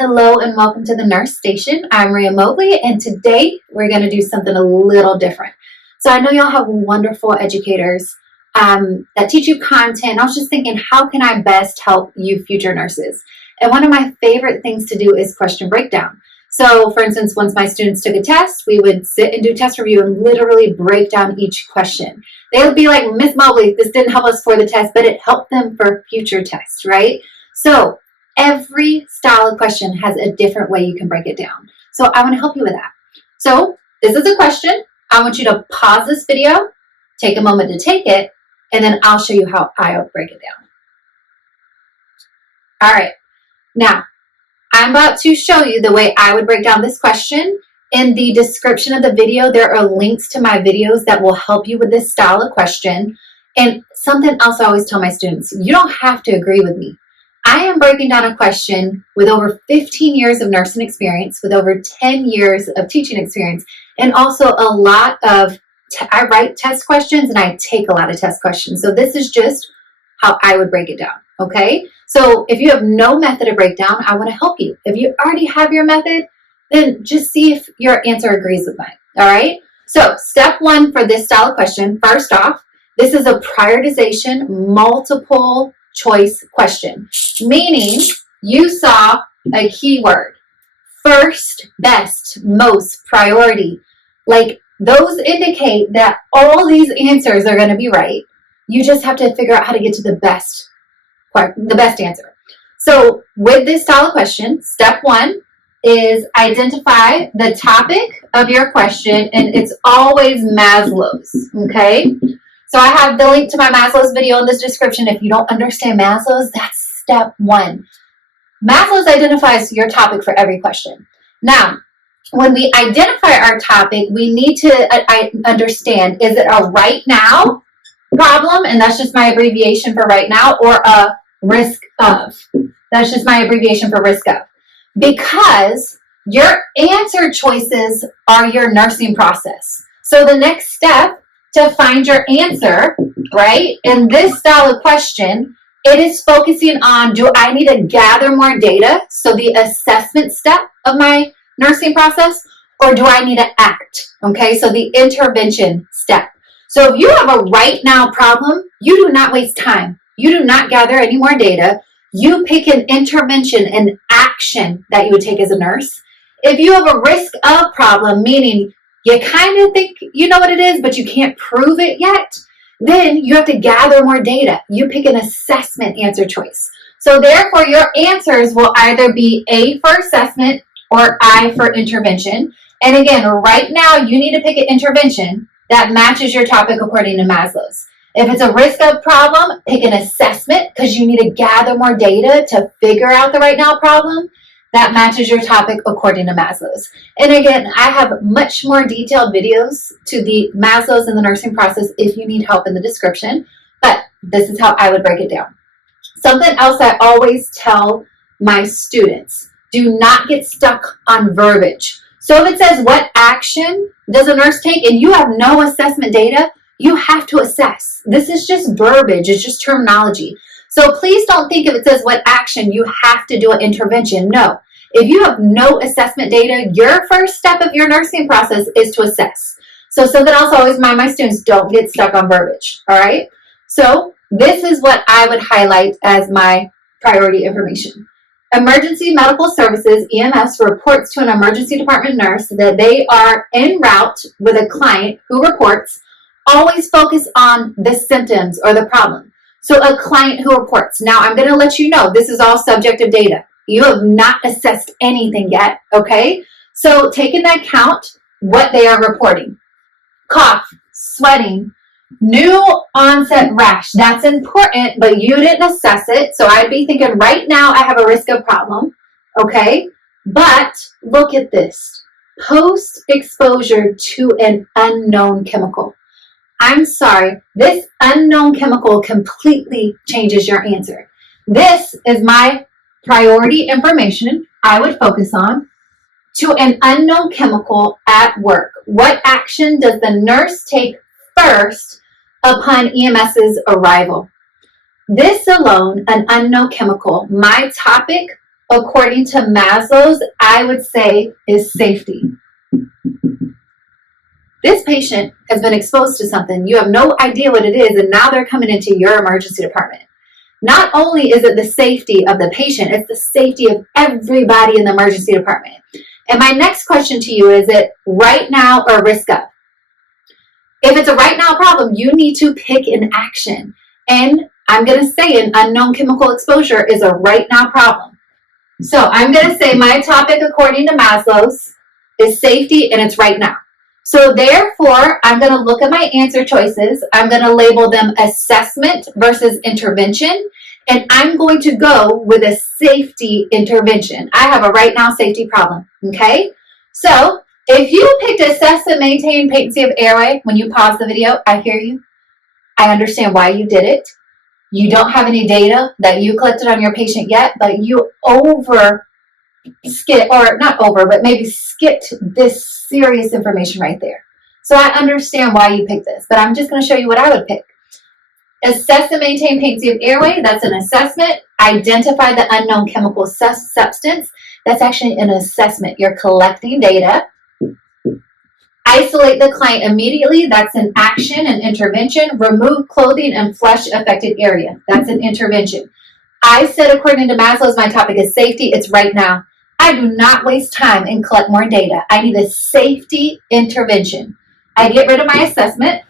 Hello and welcome to the Nurse Station. I'm Maria Mobley, and today we're going to do something a little different. So I know y'all have wonderful educators that teach you content. I was just thinking, how can I best help you future nurses? And one of my favorite things to do is question breakdown. So for instance, once my students took a test, we would sit and do test review and literally break down each question. They would be like, Miss Mobley, this didn't help us for the test, but it helped them for future tests, right? So every style of question has a different way you can break it down. So I want to help you with that. So this is a question. I want you to pause this video, take a moment to take it, and then I'll show you how I break it down. All right. Now, I'm about to show you the way I would break down this question. In the description of the video, there are links to my videos that will help you with this style of question. And something else I always tell my students, you don't have to agree with me. I am breaking down a question with over 15 years of nursing experience, with over 10 years of teaching experience, and also a lot of, I write test questions and I take a lot of test questions. So this is just how I would break it down, okay? So if you have no method of breakdown, I want to help you. If you already have your method, then just see if your answer agrees with mine, all right? So step one for this style of question, first off, this is a prioritization, multiple choice question, meaning you saw a keyword, first, best, most, priority. Like those indicate that all these answers are going to be right. You just have to figure out how to get to the best answer. So with this style of question, step one is identify the topic of your question, and it's always Maslow's, okay? So I have the link to my Maslow's video in this description. If you don't understand Maslow's, that's step one. Maslow's identifies your topic for every question. Now, when we identify our topic, we need to understand, is it a right now problem? And that's just my abbreviation for right now, or a risk of. That's just my abbreviation for risk of. Because your answer choices are your nursing process. So the next step to find your answer, right, in this style of question, it is focusing on, do I need to gather more data, so the assessment step of my nursing process, or do I need to act, okay, so the intervention step. So if you have a right now problem, you do not waste time. You do not gather any more data. You pick an intervention and action that you would take as a nurse. If you have a risk of problem, meaning you kind of think you know what it is, but you can't prove it yet, then you have to gather more data. You pick an assessment answer choice. So therefore, your answers will either be A for assessment or I for intervention. And again, right now, you need to pick an intervention that matches your topic according to Maslow's. If it's a risk of problem, pick an assessment because you need to gather more data to figure out the right now problem that matches your topic according to Maslow's. And again, I have much more detailed videos to the Maslow's and the nursing process if you need help in the description, but this is how I would break it down. Something else I always tell my students, do not get stuck on verbiage. So if it says, what action does a nurse take, and you have no assessment data, you have to assess. This is just verbiage, it's just terminology. So please don't think if it says what action, you have to do an intervention. No. If you have no assessment data, your first step of your nursing process is to assess. So something else I always remind my students, don't get stuck on verbiage, all right? So this is what I would highlight as my priority information. Emergency Medical Services, EMS, reports to an emergency department nurse that they are en route with a client who reports. Always focus on the symptoms or the problem. So a client who reports. Now, I'm going to let you know, this is all subjective data. You have not assessed anything yet, okay? So take into account what they are reporting. Cough, sweating, new onset rash. That's important, but you didn't assess it. So I'd be thinking right now I have a risk of problem, okay? But look at this. Post-exposure to an unknown chemical. I'm sorry, this unknown chemical completely changes your answer. This is my priority information I would focus on. To an unknown chemical at work. What action does the nurse take first upon EMS's arrival? This alone, an unknown chemical, my topic according to Maslow's, I would say is safety. This patient has been exposed to something. You have no idea what it is, and now they're coming into your emergency department. Not only is it the safety of the patient, it's the safety of everybody in the emergency department. And my next question to you is it right now or risk of? If it's a right now problem, you need to pick an action. And I'm going to say an unknown chemical exposure is a right now problem. So I'm going to say my topic, according to Maslow's, is safety, and it's right now. So therefore, I'm going to look at my answer choices. I'm going to label them assessment versus intervention. And I'm going to go with a safety intervention. I have a right now safety problem. Okay? So if you picked assess and maintain patency of airway when you pause the video, I hear you. I understand why you did it. You don't have any data that you collected on your patient yet, but you maybe skipped this serious information right there. So I understand why you picked this, but I'm just going to show you what I would pick. Assess and maintain patency of airway, that's an assessment. Identify the unknown chemical substance, that's actually an assessment. You're collecting data. Isolate the client immediately, that's an action, an intervention. Remove clothing and flush affected area, that's an intervention. I said, according to Maslow's, my topic is safety, it's right now. I do not waste time and collect more data. I need a safety intervention. I get rid of my assessment,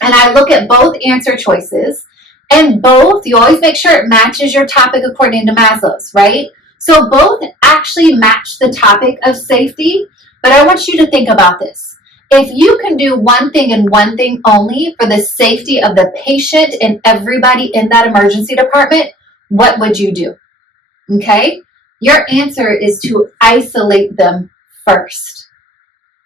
and I look at both answer choices, and both, you always make sure it matches your topic according to Maslow's, right? So both actually match the topic of safety, but I want you to think about this. If you can do one thing and one thing only for the safety of the patient and everybody in that emergency department, what would you do? Okay? Your answer is to isolate them first.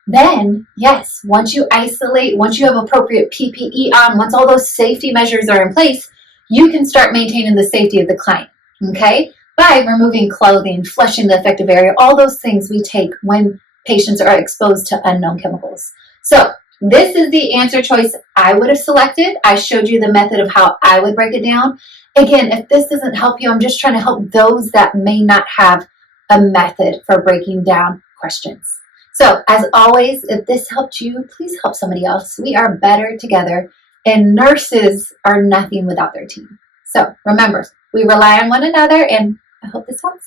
Then, yes, once you isolate, once you have appropriate PPE on, once all those safety measures are in place, you can start maintaining the safety of the client, okay? By removing clothing, flushing the affected area, all those things we take when patients are exposed to unknown chemicals. So this is the answer choice I would have selected. I showed you the method of how I would break it down. Again, if this doesn't help you, I'm just trying to help those that may not have a method for breaking down questions. So as always, if this helped you, please help somebody else. We are better together, and nurses are nothing without their team. So remember, we rely on one another, and I hope this helps.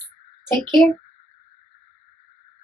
Take care.